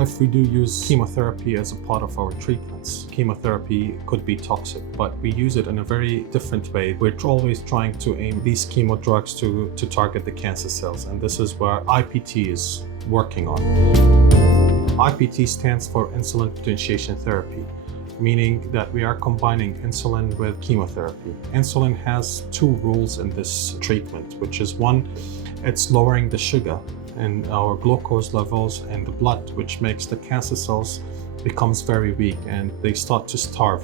Life, we do use chemotherapy as a part of our treatments. Chemotherapy could be toxic, but we use it in a very different way. We're always trying to aim these chemo drugs to target the cancer cells, and this is where IPT is working on. IPT stands for insulin potentiation therapy, meaning that we are combining insulin with chemotherapy. Insulin has two roles in this treatment, which is one, it's lowering the sugar in our glucose levels in the blood, which makes the cancer cells becomes very weak and they start to starve.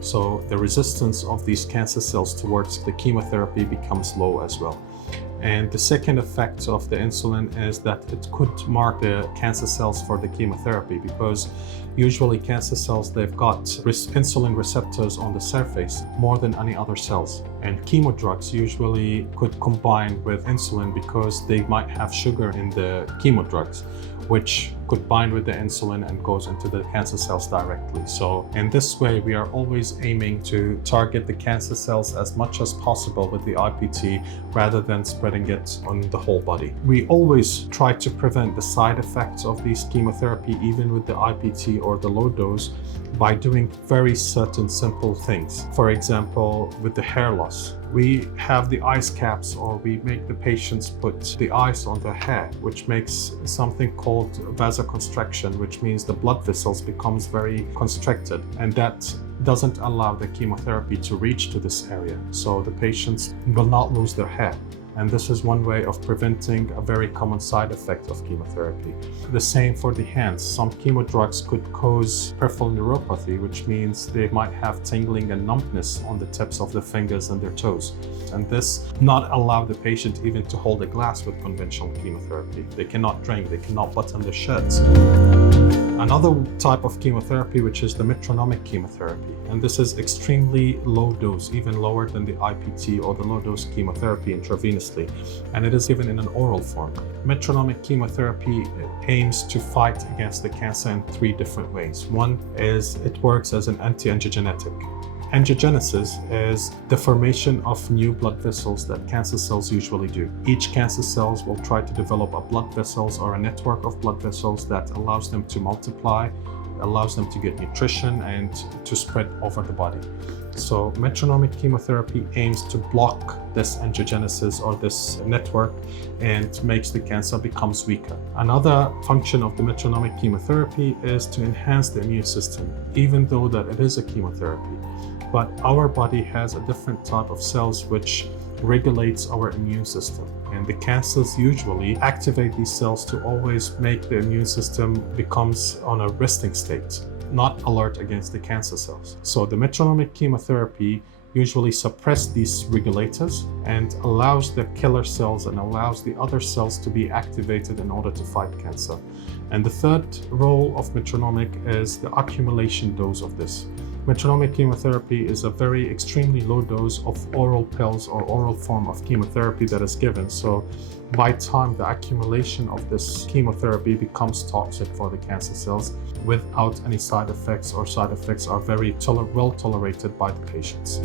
So the resistance of these cancer cells towards the chemotherapy becomes low as well. And the second effect of the insulin is that it could mark the cancer cells for the chemotherapy, because usually cancer cells, they've got insulin receptors on the surface more than any other cells. And chemo drugs usually could combine with insulin because they might have sugar in the chemo drugs, which could bind with the insulin and goes into the cancer cells directly. So in this way, we are always aiming to target the cancer cells as much as possible with the IPT rather than spreading it on the whole body. We always try to prevent the side effects of these chemotherapy, even with the IPT or the low dose, by doing very certain simple things. For example, with the hair loss, we have the ice caps, or we make the patients put the ice on their hair, which makes something called vasoconstriction, which means the blood vessels becomes very constricted, and that doesn't allow the chemotherapy to reach to this area. So the patients will not lose their hair. And this is one way of preventing a very common side effect of chemotherapy. The same for the hands. Some chemo drugs could cause peripheral neuropathy, which means they might have tingling and numbness on the tips of the fingers and their toes. And this not allow the patient even to hold a glass with conventional chemotherapy. They cannot drink, they cannot button their shirts. Another type of chemotherapy, which is the Metronomic chemotherapy, and this is extremely low dose, even lower than the IPT or the low dose chemotherapy intravenously, and it is given in an oral form. Metronomic chemotherapy aims to fight against the cancer in three different ways. One is it works as an anti-angiogenetic. Angiogenesis is the formation of new blood vessels that cancer cells usually do. Each cancer cells will try to develop a blood vessels or a network of blood vessels that allows them to multiply, allows them to get nutrition and to spread over the body. So Metronomic chemotherapy aims to block this angiogenesis or this network and makes the cancer becomes weaker. Another function of the Metronomic chemotherapy is to enhance the immune system, even though that it is a chemotherapy. But our body has a different type of cells which regulates our immune system. And the cancers usually activate these cells to always make the immune system becomes on a resting state, not alert against the cancer cells. So the Metronomic chemotherapy usually suppress these regulators and allows the killer cells and allows the other cells to be activated in order to fight cancer. And the third role of Metronomic is the accumulation dose of this. Metronomic chemotherapy is a very extremely low dose of oral pills or oral form of chemotherapy that is given. So by time the accumulation of this chemotherapy becomes toxic for the cancer cells without any side effects, or side effects are very well tolerated by the patients.